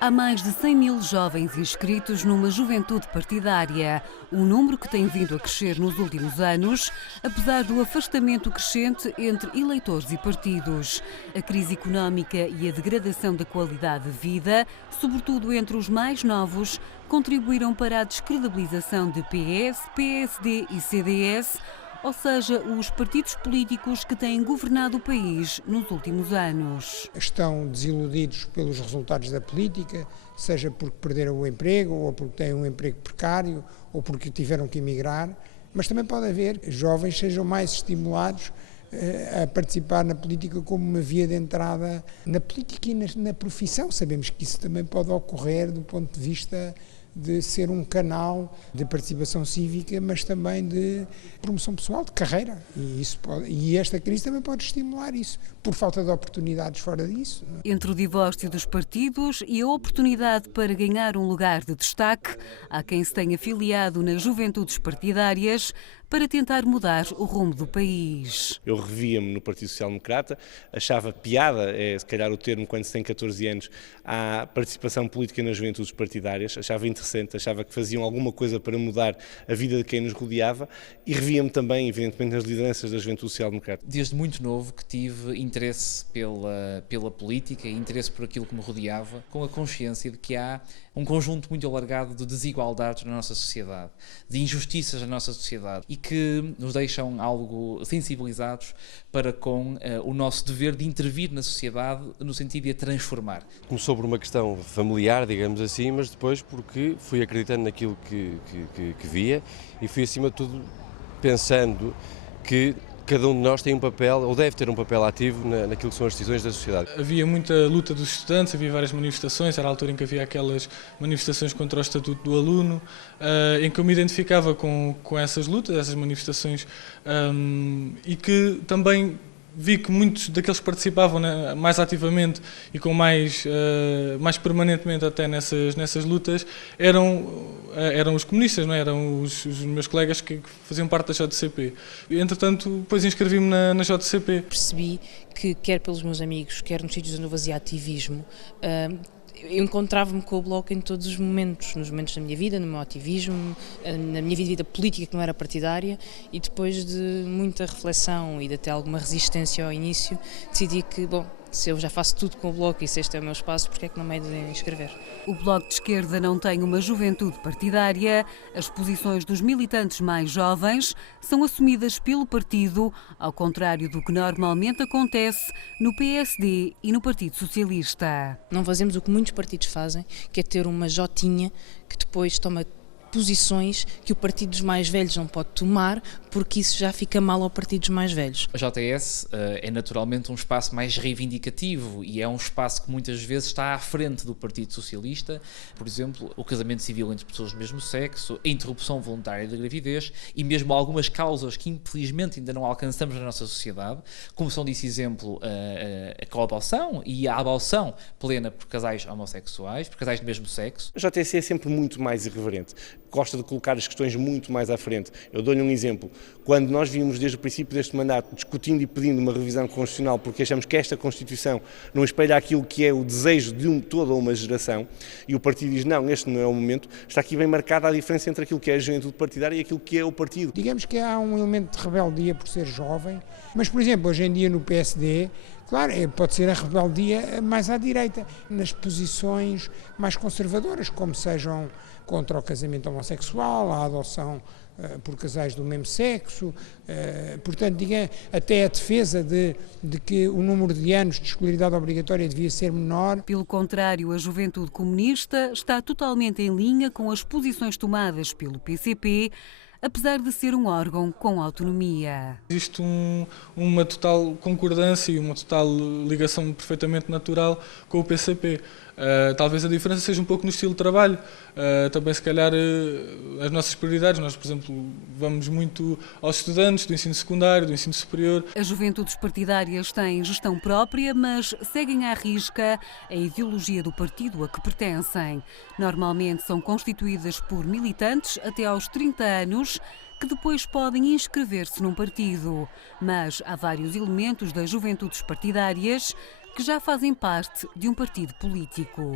Há mais de 100 mil jovens inscritos numa juventude partidária, um número que tem vindo a crescer nos últimos anos, apesar do afastamento crescente entre eleitores e partidos. A crise económica e a degradação da qualidade de vida, sobretudo entre os mais novos, contribuíram para a descredibilização de PS, PSD e CDS, ou seja, os partidos políticos que têm governado o país nos últimos anos. Estão desiludidos pelos resultados da política, seja porque perderam o emprego, ou porque têm um emprego precário, ou porque tiveram que emigrar, mas também pode haver que jovens sejam mais estimulados a participar na política como uma via de entrada na política e na profissão. Sabemos que isso também pode ocorrer do ponto de vista de ser um canal de participação cívica, mas também de promoção pessoal, de carreira. E esta crise também pode estimular isso, por falta de oportunidades fora disso. Entre o divórcio dos partidos e a oportunidade para ganhar um lugar de destaque, há quem se tenha filiado nas juventudes partidárias para tentar mudar o rumo do país. Eu revia-me no Partido Social Democrata, achava piada, se calhar o termo, quando se tem 14 anos, à participação política nas juventudes partidárias, achava interessante, achava que faziam alguma coisa para mudar a vida de quem nos rodeava e revia-me também, evidentemente, nas lideranças da Juventude Social Democrata. Desde muito novo que tive interesse pela política e interesse por aquilo que me rodeava, com a consciência de que há um conjunto muito alargado de desigualdades na nossa sociedade, de injustiças na nossa sociedade e que nos deixam algo sensibilizados para com o nosso dever de intervir na sociedade no sentido de a transformar. Começou por uma questão familiar, digamos assim, mas depois porque fui acreditando naquilo que via e fui acima de tudo pensando que cada um de nós tem um papel, ou deve ter um papel ativo naquilo que são as decisões da sociedade. Havia muita luta dos estudantes, havia várias manifestações, era a altura em que havia aquelas manifestações contra o Estatuto do Aluno, em que eu me identificava com essas lutas, essas manifestações, e que também vi que muitos daqueles que participavam, né, mais ativamente e com mais permanentemente até nessas lutas eram os comunistas, não é? Eram os meus colegas que faziam parte da JCP. Entretanto, depois inscrevi-me na JCP. Percebi que, quer pelos meus amigos, quer nos sítios onde eu fazia ativismo, eu encontrava-me com o Bloco em todos os momentos, nos momentos da minha vida, no meu ativismo, na minha vida política que não era partidária, e depois de muita reflexão e de até alguma resistência ao início, decidi que, bom, se eu já faço tudo com o Bloco e se este é o meu espaço, porque é que não me hei de inscrever? O Bloco de Esquerda não tem uma juventude partidária. As posições dos militantes mais jovens são assumidas pelo partido, ao contrário do que normalmente acontece no PSD e no Partido Socialista. Não fazemos o que muitos partidos fazem, que é ter uma jotinha que depois toma posições que o partido dos mais velhos não pode tomar, porque isso já fica mal ao partido dos mais velhos. A JS é naturalmente um espaço mais reivindicativo e é um espaço que muitas vezes está à frente do Partido Socialista, por exemplo, o casamento civil entre pessoas do mesmo sexo, a interrupção voluntária da gravidez e mesmo algumas causas que infelizmente ainda não alcançamos na nossa sociedade, como são desse exemplo a coadoção e a adoção plena por casais homossexuais, por casais do mesmo sexo. A JSC é sempre muito mais irreverente. Gosta de colocar as questões muito mais à frente. Eu dou-lhe um exemplo. Quando nós vimos desde o princípio deste mandato discutindo e pedindo uma revisão constitucional porque achamos que esta Constituição não espelha aquilo que é o desejo de toda uma geração e o partido diz não, este não é o momento, está aqui bem marcada a diferença entre aquilo que é a juventude partidária e aquilo que é o partido. Digamos que há um elemento de rebeldia por ser jovem, mas, por exemplo, hoje em dia no PSD, claro, pode ser a rebeldia mais à direita, nas posições mais conservadoras, como sejam contra o casamento homossexual, a adoção por casais do mesmo sexo, portanto, digamos, até a defesa de que o número de anos de escolaridade obrigatória devia ser menor. Pelo contrário, a Juventude Comunista está totalmente em linha com as posições tomadas pelo PCP, apesar de ser um órgão com autonomia. Existe uma total concordância e uma total ligação perfeitamente natural com o PCP. Talvez a diferença seja um pouco no estilo de trabalho. Também, se calhar, as nossas prioridades. Nós, por exemplo, vamos muito aos estudantes do ensino secundário, do ensino superior. As juventudes partidárias têm gestão própria, mas seguem à risca a ideologia do partido a que pertencem. Normalmente são constituídas por militantes até aos 30 anos, que depois podem inscrever-se num partido. Mas há vários elementos das juventudes partidárias que já fazem parte de um partido político.